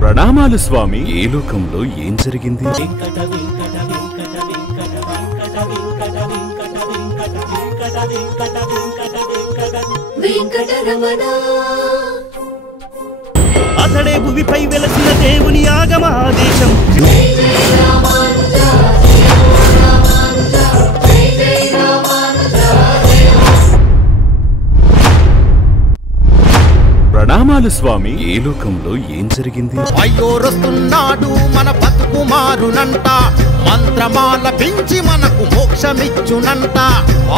ప్రణామాలు స్వామి. ఏ లోకంలో ఏం జరిగింది? అతడే భూమిపై వెలసిన దేవుని ఆగమాదేశం. ప్రణామాలు స్వామి. ఏ లోకంలో ఏం జరిగింది? అయ్యోరొస్తున్నాడు మన బతుకు మారునంట, మంత్రమాల పెంచి మనకు మోక్షమిచ్చునంట,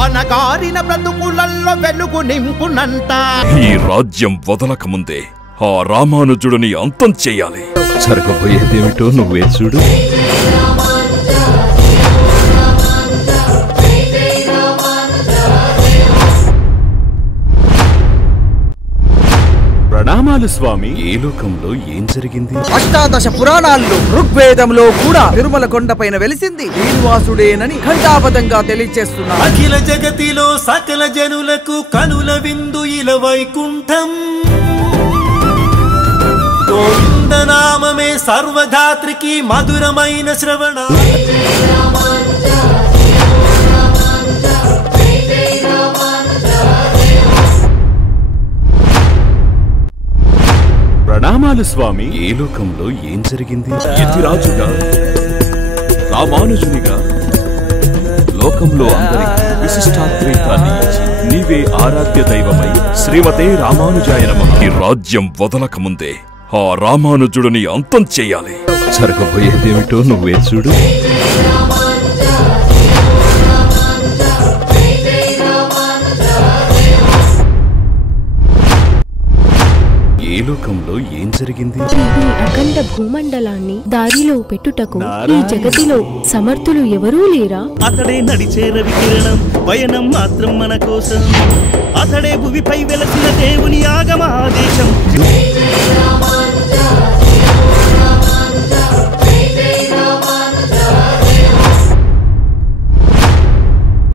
అనగారిన బ్రతుకులల్లో వెలుగు నింపునంట. ఈ రాజ్యం వదలక ముందే ఆ రామానుజుడిని అంతం చెయ్యాలి. జరగబోయేదేమిటో నువ్వే చూడు. ప్రణామాలు స్వామి. ఏ లోకంలో ఏం జరిగింది? అష్టాదశ పురాణాల్లో ఋగ్వేదంలో కూడా తిరుమల కొండపైన వెలిసింది శ్రీనివాసుడేనని ఘంటాపథంగా తెలియచేస్తున్నారు. అఖిల జగతిలో సకల జనులకు కనుల విందు ఇల వైకుంఠం. గోవిందనామమే సర్వధాత్రికి మధురమైన శ్రవణ. ప్రణామాలు స్వామి. ఏ లోకంలో ఏం జరిగింది? యతిరాజుగా రామానుజునిగా లోకంలో అందరికీ విశిష్టాద్వైతాన్ని ఇచ్చి నీవే ఆరాధ్య దైవమై శ్రీమతే రామానుజాయ నమః. ఈ రాజ్యం వదలక ముందే ఆ రామానుజుడిని అంతం చెయ్యాలి. జరగబోయేదేమిటో నువ్వే చూడు. ఏ లోకంలో ఏం జరిగింది? ఈ అఖండ భూమండలాన్ని దారిలో పెట్టుటకు ఈ జగతిలో సమర్థులు ఎవరూ లేరా? అతడే నడిచే రవి కిరణం, పయనం మాత్రం మన కోసం. అతడే భూమిపై వెలసిన దేవుని ఆగమాదేశం.